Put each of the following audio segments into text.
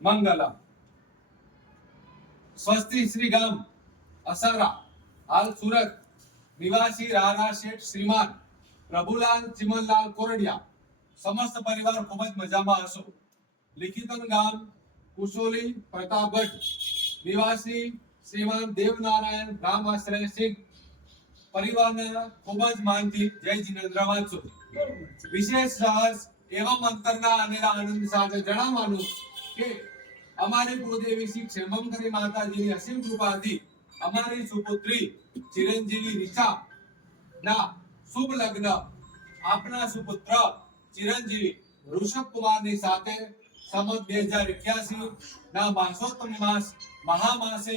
મંગલમ. સ્વસ્તિ શ્રી ગામ અસારા, હાલ સુરત, નિવાસી રારા શેઠ શ્રીમાન પ્રભુલાલ ચિમનલાલ કોરડિયા. સમસ્ત પરિવાર ખૂબ જ મજામાં હશો. લિખિતન ગામ કુશોલી પ્રતાપગઢ, નિવાસી શ્રીમાન દેવનારાયણ રામાશ્રય સિંહ. પરિવારના ખૂબ જ માનથી જય જિનેન્દ્ર વાંચો. વિશેષ રહસ એવમ અંતરના અનેરા આનંદ સાથે જણાવવાનું કે અમારી કુળદેવી શ્રી ક્ષેમંકરી માતાજીની અસીમ કૃપાથી અમારી સુપુત્રી ચિરંજીવી રીચા ના શુભ લગ્ન આપના સુપુત્ર ચિરંજીવી ઋષભ કુમારની સાથે સંમત 2081 ના માસોત્તમ માસ મહામાસે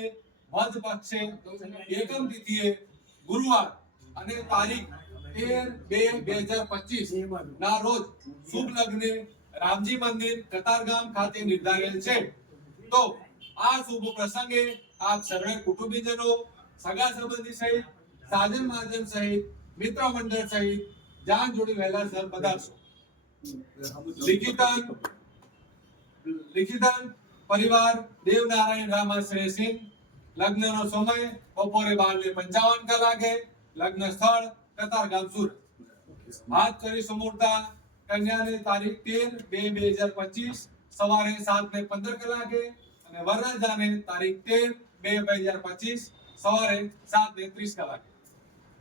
વદ પક્ષે એકમ તિથિએ ગુરુવાર અને તારીખ 13/2/2025 ના રોજ શુભ લગ્ન રામજી મંદિર કતારગામ ખાતે નિર્ધારેલ છે. તો આ શુભ પ્રસંગે આપ સર્વે કુટુંબીજનો, સગા સંબંધી સહિત, સાજન માજન સહિત, મિત્ર મંડળ સહિત જાન જોડી વહેલા સર પધારશો. લિખિતન પરિવાર દેવનારાયણ રામાશ્રય સિંહ. લગ્નનો સમય બપોરે 12:55 કલાકે. લગ્ન સ્થળ કતારગામ સુરત. હાથ કરી સુમુહૂર્ત કન્યાની તારીખ 13/2/2025 સવારે 7:15 કલાકે અને વરરાજાને તારીખ 13/2/2025 સવારે 7:30 કલાકે.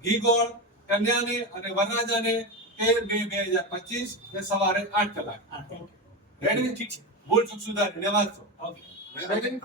ઘી ગોળ કન્યાને અને વરરાજાને 13/2/2025 ને સવારે 8 કલાકે. રેડી? ઠીક છે. ભૂલ ચૂક સુધારીને વાંચો. ઓકે. રેડી?